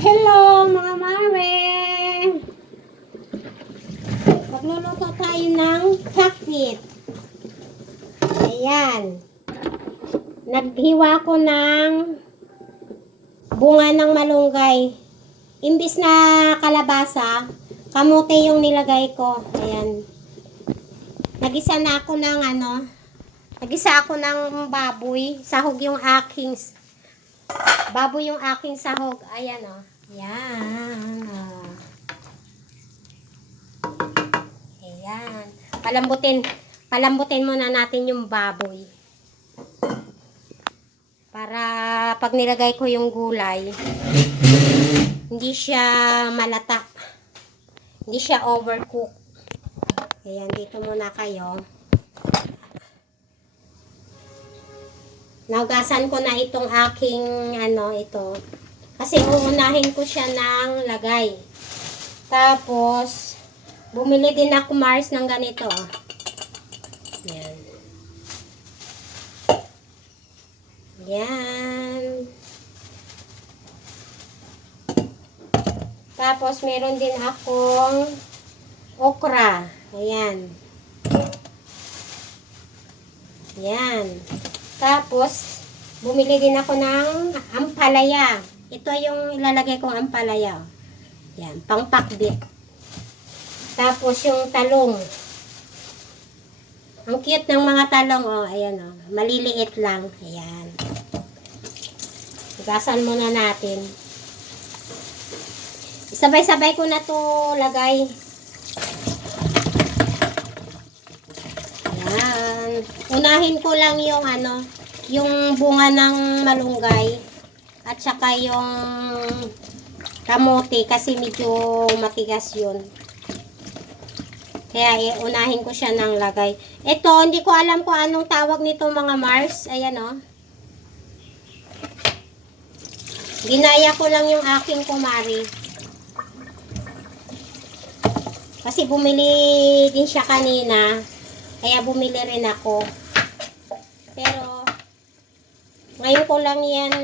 Hello mga mare! Magluluto tayo ng chakit. Ayan. Naghiwa ko ng bunga ng malunggay. Imbis na kalabasa, kamote yung nilagay ko. Ayan. Nagisa ako ng baboy. Sahog yung aking baboy yung aking sahog. Ayan o. Ayan. Ayan. Palambutin muna natin yung baboy. Para pag nilagay ko yung gulay, hindi siya malata. Hindi siya overcook. Ayan, dito muna kayo. Naugasan ko na itong aking ito. Kasi uunahin ko siya ng lagay. Tapos, bumili din ako Mars ng ganito. Ayan. Ayan. Tapos, meron din akong okra. Ayan. Ayan. Tapos, bumili din ako ng ampalaya. Ito yung ilalagay kong ampalaya. Ayan, pangpakbit. Tapos, yung talong. Ang cute ng mga talong, oh. Ayan, oh. Maliliit lang. Ayan. Gasan muna natin. Sabay-sabay ko na to lagay. Ayan. Unahin ko lang yung yung bunga ng malunggay at saka yung kamote kasi medyo matigas yun. Kaya unahin ko siya ng lagay. Ito, hindi ko alam kung anong tawag nito mga Mars. Ayan o. Ginaya ko lang yung aking kumari. Kasi bumili din siya kanina. Kaya bumili rin ako. Pero, ngayon ko lang yan,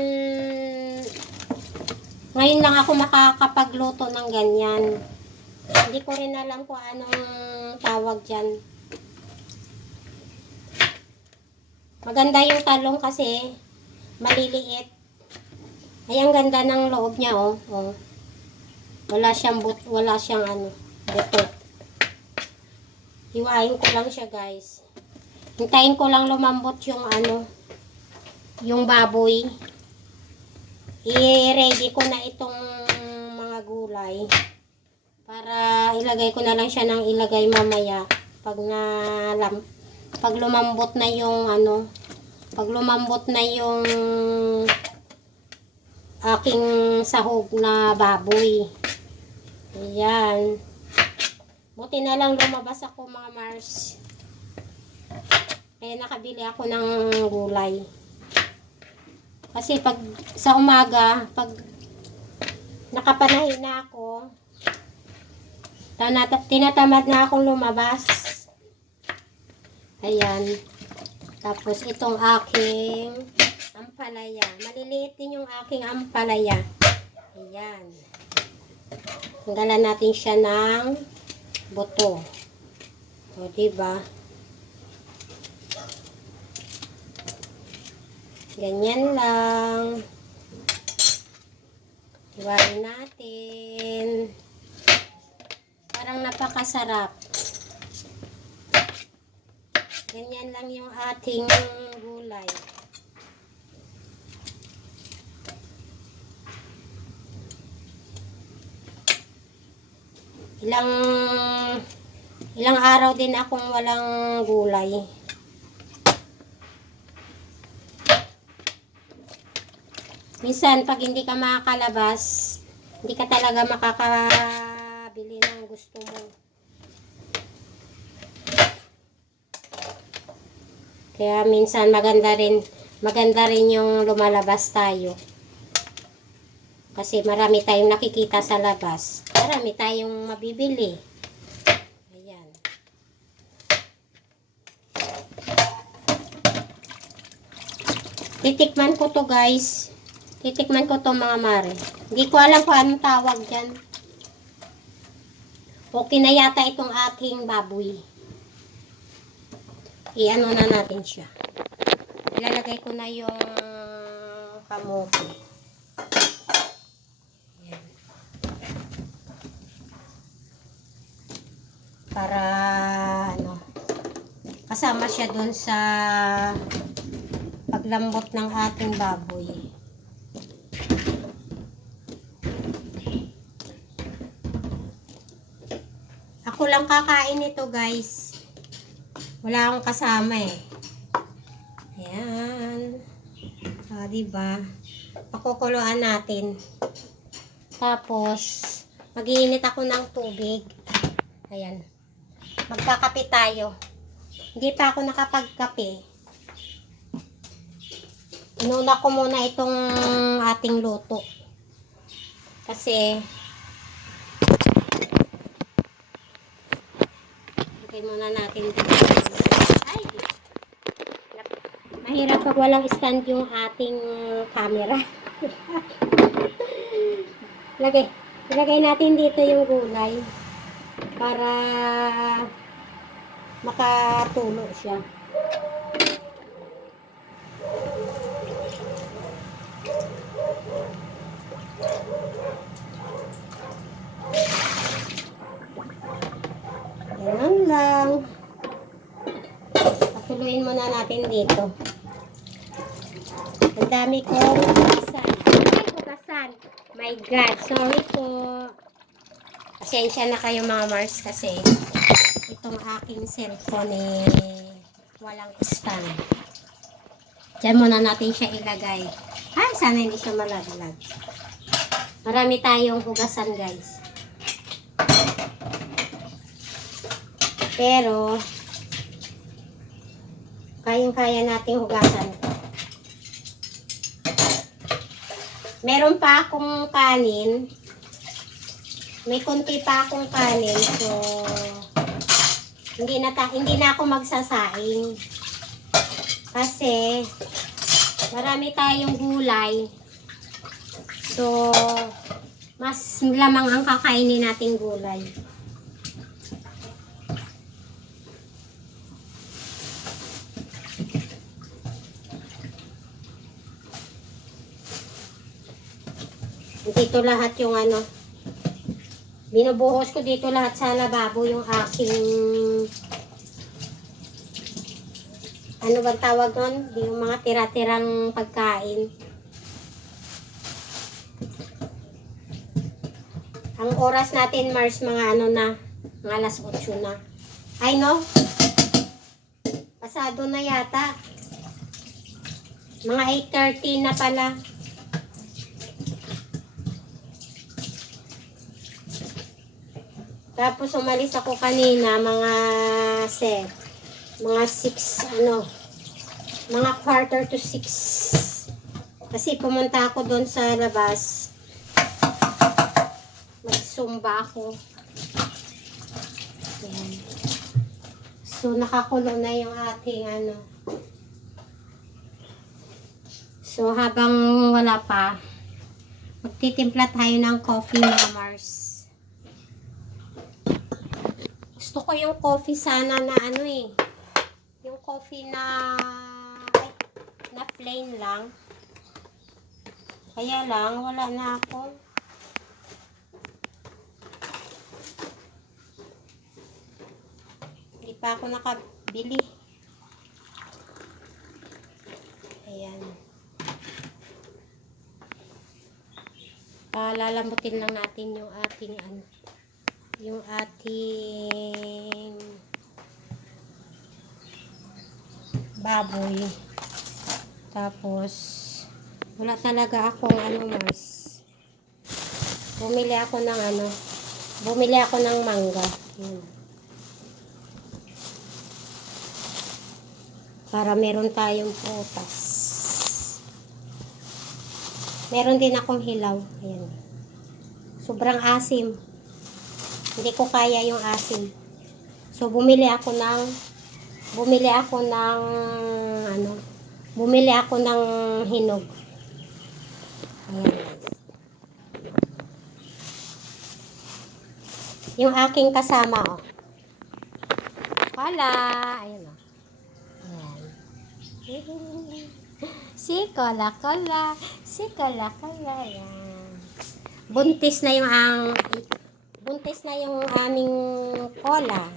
ngayon lang ako makakapagluto ng ganyan. Hindi ko rin alam kung anong tawag dyan. Maganda yung talong kasi maliliit. Ay, ang ganda ng loob niya, oh. Oh. Wala siyang buto. Hiwain ko lang siya, guys. Hintayin ko lang lumambot yung yung baboy. I-ready ko na itong mga gulay. Para ilagay ko na lang siya ng ilagay mamaya. Pag lumambot na yung aking sahog na baboy. Ayan. Buti na lang lumabas ako mga Mars. Kaya nakabili ako ng gulay. Kasi pag sa umaga, pag nakapanahin na ako, tinatamad na akong lumabas. Ayan. Tapos itong aking ampalaya. Maliliit din yung aking ampalaya. Ayan. Tanggalan natin siya ng buto. O, diba? Ganyan lang. Hiwain natin. Parang napakasarap. Ganyan lang yung ating gulay. Ilang araw din akong walang gulay. Minsan, pag hindi ka makakalabas, hindi ka talaga makakabili ng gusto mo. Kaya minsan maganda rin yung lumalabas tayo. Kasi marami tayong nakikita sa labas. Marami tayong mabibili. Ayan. Titikman ko to, guys. Titikman ko to mga mare. Hindi ko alam kung anong tawag dyan. Okay na yata itong aking baboy. I-ano na natin siya. Ilalagay ko na yung kamote. Ayan. Para ano, kasama siya dun sa paglambot ng ating baboy. Ako lang kakain nito, guys. Wala akong kasama eh. Ayan. Diba? Pakukuluan natin. Tapos, mag-iinit ako ng tubig. Ayan. Magkakape tayo. Hindi pa ako nakapagkape. Inuna ko muna itong ating luto. Kasi, lagay muna natin dito. Ay! Mahirap pag walang stand yung ating camera. Ilagay natin dito yung gulay para makatulo siya. Ganun lang. Patuloyin muna natin dito. Ang dami kong hugasan. Ay, hugasan. My God, sorry po. Pasensya na kayo mga Mars kasi itong aking cellphone walang stand. Diyan muna natin siya ilagay. Ay, sana hindi siya malaglag. Marami tayong hugasan, guys. Pero, kayang-kaya nating hugasan. Meron pa akong kanin. May konti pa akong kanin. So, hindi na ako magsasaing. Kasi, marami tayong gulay. So, mas lamang ang kakainin nating gulay. Dito lahat yung ano, binubuhos ko dito lahat sa lababo yung aking, ano bang tawag nun? Yung mga tira-tirang pagkain. Ang oras natin, Mars, mga ano na, mga alas 8 na. Ay no, pasado na yata. Mga 8:30 na pala. Tapos umalis ako kanina mga 6 mga 5:45. Kasi pumunta ako doon sa labas. Magsumba ako. Ayan. So nakakulo na yung ating ano. So habang wala pa, magtitimpla tayo ng coffee mga Mars. Gusto ko yung coffee sana na ano eh. Yung coffee na plain lang. Kaya lang, wala na ako. Hindi pa ako nakabili. Ayan. Lalambutin lang natin yung ating ano. Yung ating baboy. Tapos wala talaga akong ano Mars. Bumili ako ng mangga. Yun. Para meron tayong prutas. Meron din akong hilaw. Ayan. Sobrang asim. Hindi ko kaya yung asim. So, bumili ako ng hinog. Ayan guys. Yung aking kasama, oh. Kola. Ayan, oh. Ayan. Si Kola Kola. Si Kola Kola. Ayan. Buntis na yung aming Kola.